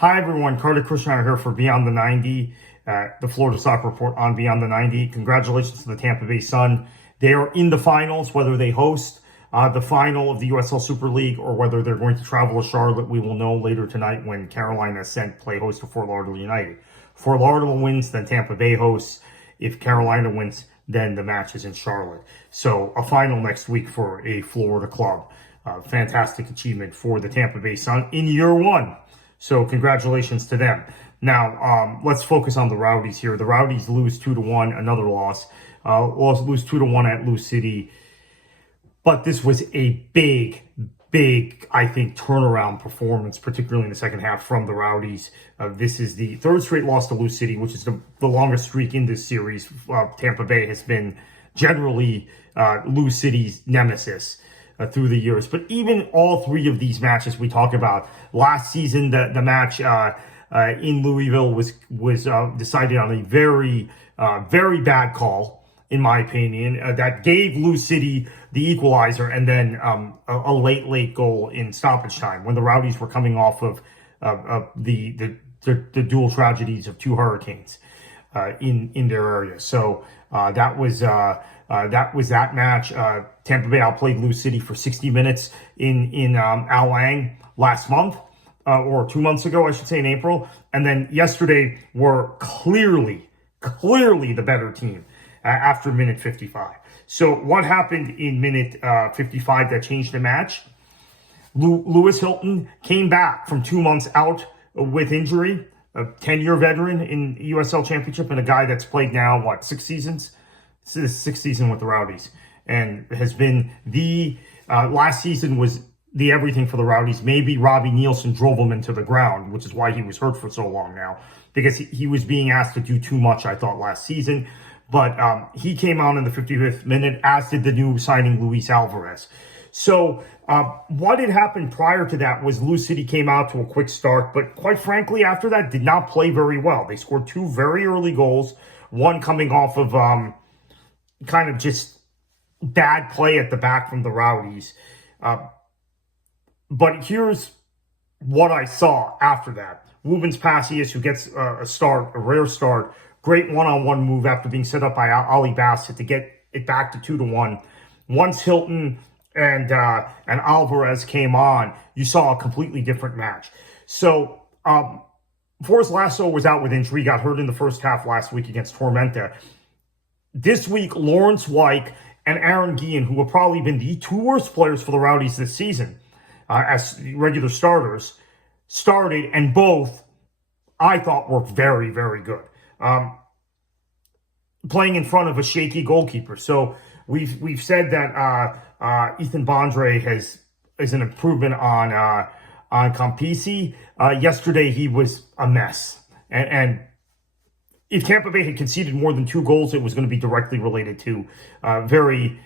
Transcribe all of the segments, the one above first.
Hi, everyone. Carter Krishnauer here for Beyond the 90, the Florida Soccer Report on Beyond the 90. Congratulations to the Tampa Bay Sun. They are in the finals, whether they host the final of the USL Super League or whether they're going to travel to Charlotte. We will know later tonight when Carolina sent play host to Fort Lauderdale United. Fort Lauderdale wins, then Tampa Bay hosts. If Carolina wins, then the match is in Charlotte. So a final next week for a Florida club. Fantastic achievement for the Tampa Bay Sun in year one. So congratulations to them. Now, let's focus on the Rowdies here. The Rowdies lose 2-1, another loss. Lose 2-1 at Lou City. But this was a big, I think, turnaround performance, particularly in the second half from the Rowdies. This is the third straight loss to Lou City, which is the longest streak in this series. Tampa Bay has been generally Lou City's nemesis through the years. But even all three of these matches we talk about, last season, the match in Louisville was decided on a very bad call, in my opinion, that gave Lou City the equalizer and then a late goal in stoppage time when the Rowdies were coming off of the dual tragedies of two hurricanes in their area. So that was that match. Tampa Bay outplayed Lou City for 60 minutes in Al Lang last month, or 2 months ago, I should say, in April. And then yesterday were clearly the better team after minute 55. So what happened in minute 55 that changed the match? Lewis Hilton came back from 2 months out with injury, a 10-year veteran in USL Championship and a guy that's played now, 6 seasons? This is his sixth season with the Rowdies and has been last season was the everything for the Rowdies. Maybe Robbie Nielsen drove him into the ground, which is why he was hurt for so long now, because he was being asked to do too much, I thought, last season. But he came on in the 55th minute, as did the new signing Luis Alvarez. So what had happened prior to that was Lou City came out to a quick start, but quite frankly, after that, did not play very well. They scored two very early goals, one coming off of kind of just bad play at the back from the Rowdies. But here's what I saw after that. Rubens Passius, who gets a rare start, great one-on-one move after being set up by Ali Bassett to get it back to 2-1. Once Hilton and Alvarez came on, you saw a completely different match. So Forrest Lasso was out with injury, got hurt in the first half last week against Tormenta. This week, Lawrence Wyke and Aaron Guillen, who have probably been the two worst players for the Rowdies this season as regular starters, started, and both, I thought, were very, very good. Playing in front of a shaky goalkeeper. So we've said that Ethan Bondre is an improvement on Campisi. Yesterday, he was a mess. And if Tampa Bay had conceded more than 2 goals, it was going to be directly related to very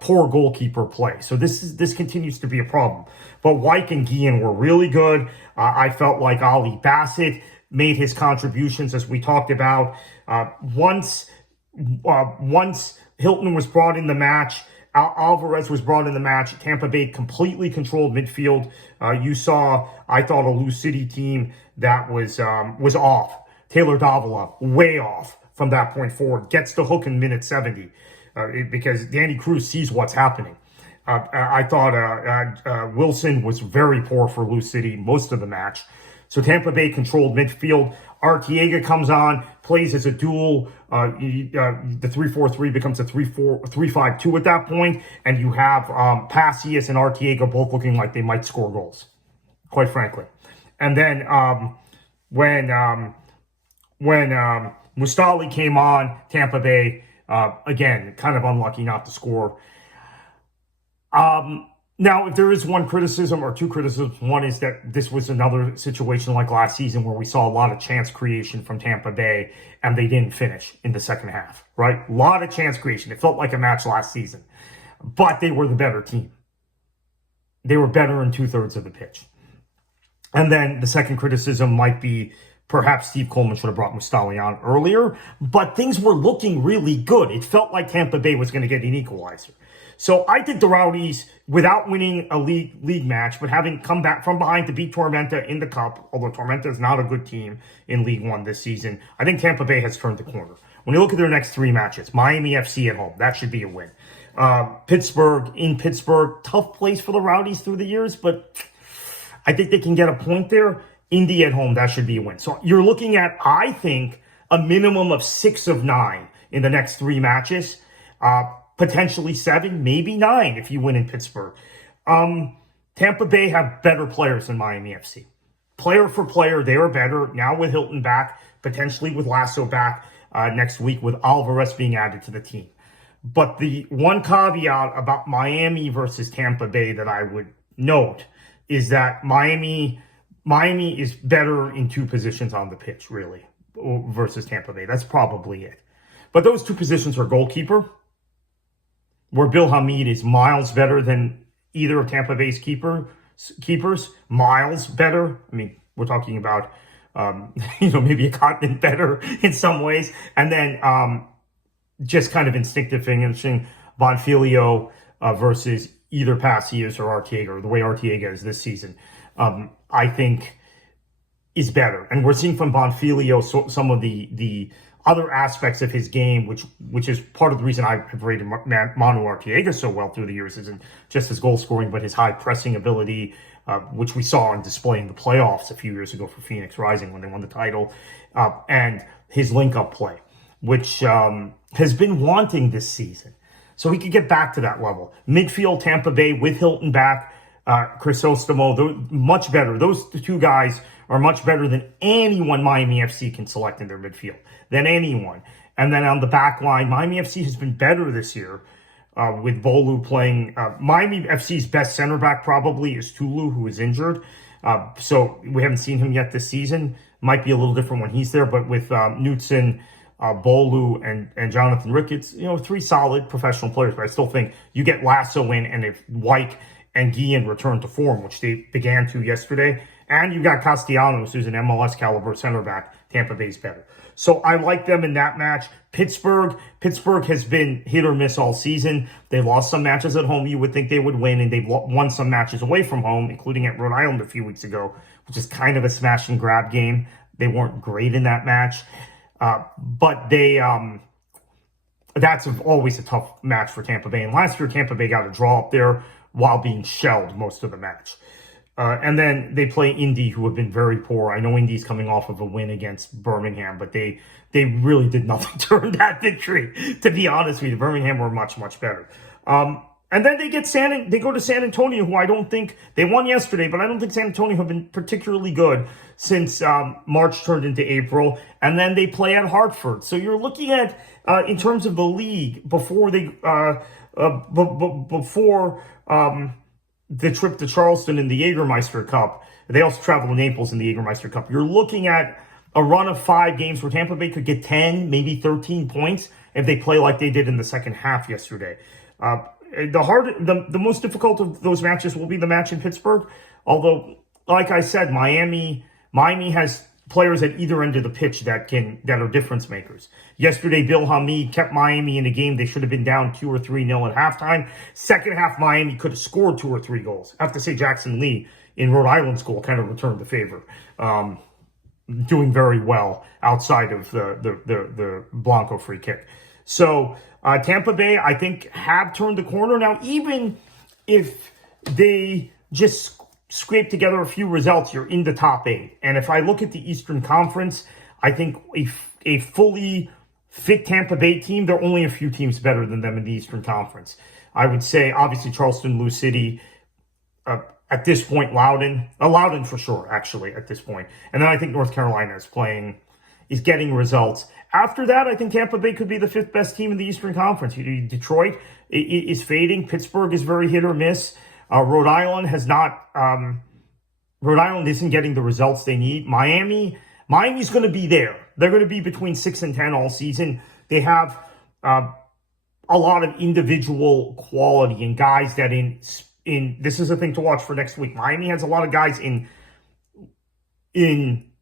poor goalkeeper play. So this continues to be a problem. But Wyke and Guillen were really good. I felt like Ali Bassett made his contributions, as we talked about. Once Hilton was brought in the match, Alvarez was brought in the match, Tampa Bay completely controlled midfield. You saw, I thought, a Lou City team that was off. Taylor Davila, way off from that point forward, gets the hook in minute 70 because Danny Cruz sees what's happening. I thought Wilson was very poor for Lou City most of the match. So Tampa Bay controlled midfield. Arteaga comes on, plays as a dual. The 3-4-3 becomes a 3-5-2 at that point, and you have Passius and Arteaga both looking like they might score goals, quite frankly. And then when Mustali came on, Tampa Bay, again, kind of unlucky not to score. Now, if there is one criticism or two criticisms, one is that this was another situation like last season where we saw a lot of chance creation from Tampa Bay and they didn't finish in the second half, right? A lot of chance creation. It felt like a match last season, but they were the better team. They were better in 2/3 of the pitch. And then the second criticism might be perhaps Steve Coleman should have brought Mustali on earlier, but things were looking really good. It felt like Tampa Bay was going to get an equalizer. So I think the Rowdies, without winning a league match, but having come back from behind to beat Tormenta in the Cup, although Tormenta is not a good team in League One this season, I think Tampa Bay has turned the corner. When you look at their next 3 matches, Miami FC at home, that should be a win. Pittsburgh, tough place for the Rowdies through the years, but I think they can get a point there. Indy at home, that should be a win. So you're looking at, I think, a minimum of 6 of 9 in the next 3 matches. Potentially 7, maybe 9 if you win in Pittsburgh. Tampa Bay have better players than Miami FC. Player for player, they are better. Now with Hilton back, potentially with Lasso back next week, with Alvarez being added to the team. But the one caveat about Miami versus Tampa Bay that I would note is that Miami is better in 2 positions on the pitch, really, versus Tampa Bay. That's probably it. But those 2 positions are goalkeeper, where Bill Hamid is miles better than either of Tampa Bay's keepers. Miles better. I mean, we're talking about, maybe a continent better in some ways. And then just kind of instinctive finishing, Bonfilio versus either Pacius or Arteaga, or the way Arteaga is this season, I think is better. And we're seeing from Bonfilio some of the other aspects of his game, which is part of the reason I have rated Manu Arteaga so well through the years, isn't just his goal scoring, but his high pressing ability, which we saw on display in the playoffs a few years ago for Phoenix Rising when they won the title, and his link-up play, which has been wanting this season. So he could get back to that level. Midfield, Tampa Bay with Hilton back, Crisostomo, much better. Those 2 guys are much better than anyone Miami FC can select in their midfield, than anyone. And then on the back line, Miami FC has been better this year with Bolu playing. Miami FC's best center back probably is Tulu, who is injured. So we haven't seen him yet this season. Might be a little different when he's there, but with Knutson, Bolu, and Jonathan Ricketts, 3 solid professional players. But I still think you get Lasso in, and if Wyke and Guillen return to form, which they began to yesterday, and you got Castellanos, who's an MLS caliber center back, Tampa Bay's better. So I like them in that match. Pittsburgh has been hit or miss all season. They lost some matches at home you would think they would win, and they've won some matches away from home, including at Rhode Island a few weeks ago, which is kind of a smash and grab game. They weren't great in that match. But that's always a tough match for Tampa Bay. And last year, Tampa Bay got a draw up there while being shelled most of the match. And then they play Indy, who have been very poor. I know Indy's coming off of a win against Birmingham, but they really did nothing to earn that victory. To be honest with you, Birmingham were much, much better. And then they go to San Antonio, who I don't think they won yesterday, but I don't think San Antonio have been particularly good since March turned into April. And then they play at Hartford. So you're looking at in terms of the league before the trip to Charleston in the Jägermeister Cup. They also travel to Naples in the Jägermeister Cup. You're looking at a run of 5 games where Tampa Bay could get 10, maybe 13 points if they play like they did in the second half yesterday. The most difficult of those matches will be the match in Pittsburgh. Although, like I said, Miami has players at either end of the pitch that are difference makers. Yesterday, Bill Hamid kept Miami in a game they should have been down 2 or 3-0 at halftime. Second half, Miami could have scored 2 or 3 goals. I have to say, Jackson Lee in Rhode Island's goal kind of returned the favor, doing very well outside of the Blanco free kick. So Tampa Bay, I think, have turned the corner. Now, even if they just scrape together a few results, you're in the top 8. And if I look at the Eastern Conference, I think a fully fit Tampa Bay team, there are only a few teams better than them in the Eastern Conference. I would say, obviously, Charleston, Lou City, at this point, Loudoun for sure, actually, at this point. And then I think North Carolina is getting results. After that, I think Tampa Bay could be the 5th best team in the Eastern Conference. Detroit is fading. Pittsburgh is very hit or miss. Rhode Island isn't getting the results they need. Miami's going to be there. They're going to be between 6 and 10 all season. They have a lot of individual quality and guys that this is a thing to watch for next week. Miami has a lot of guys in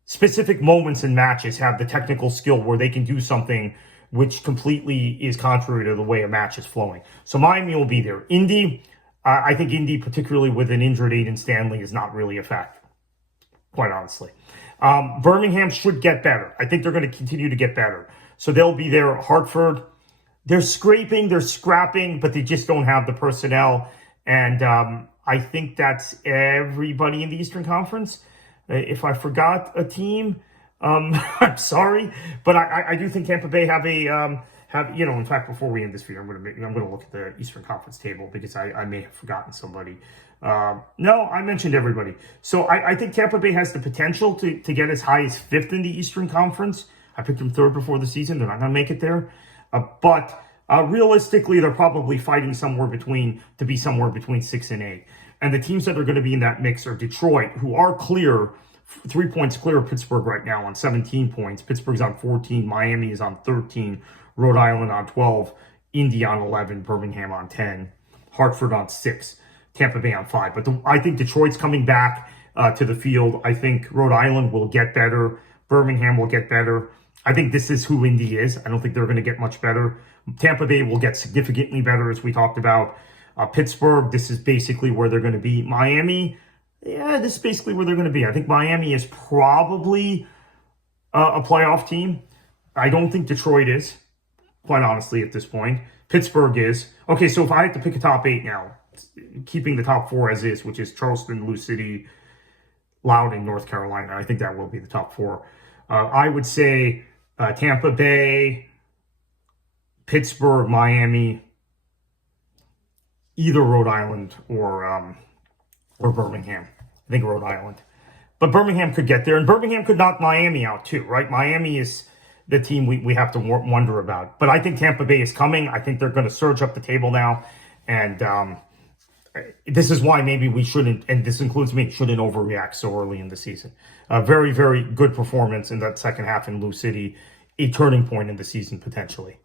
specific moments in matches have the technical skill where they can do something which completely is contrary to the way a match is flowing. So Miami will be there. Indy, I think Indy, particularly with an injured Aiden Stanley, is not really a factor, quite honestly. Birmingham should get better. I think they're going to continue to get better. So they'll be there. Hartford, they're scraping, they're scrapping, but they just don't have the personnel. And I think that's everybody in the Eastern Conference. If I forgot a team, I'm sorry, but I do think Tampa Bay have in fact, before we end this video, I'm going to look at the Eastern Conference table because I may have forgotten somebody. No, I mentioned everybody. So I think Tampa Bay has the potential to get as high as 5th in the Eastern Conference. I picked them 3rd before the season. They're not going to make it there. But realistically, they're probably fighting somewhere between 6 and 8. And the teams that are going to be in that mix are Detroit, who are clear, 3 points clear of Pittsburgh right now on 17 points. Pittsburgh's on 14. Miami is on 13. Rhode Island on 12. Indy on 11. Birmingham on 10. Hartford on 6. Tampa Bay on 5. But I think Detroit's coming back to the field. I think Rhode Island will get better. Birmingham will get better. I think this is who Indy is. I don't think they're going to get much better. Tampa Bay will get significantly better, as we talked about. Pittsburgh, this is basically where they're going to be. Miami, yeah, this is basically where they're going to be. I think Miami is probably a playoff team. I don't think Detroit is, quite honestly, at this point. Pittsburgh is. Okay, so if I had to pick a top 8 now, keeping the top 4 as is, which is Charleston, Lou City, Loudoun, North Carolina, I think that will be the top 4. I would say Tampa Bay, Pittsburgh, Miami, either Rhode Island or Birmingham. I think Rhode Island. But Birmingham could get there, and Birmingham could knock Miami out too, right? Miami is the team we have to wonder about. But I think Tampa Bay is coming. I think they're going to surge up the table now. And this is why maybe we shouldn't, and this includes me, shouldn't overreact so early in the season. A very, very good performance in that second half in Lou City, a turning point in the season potentially.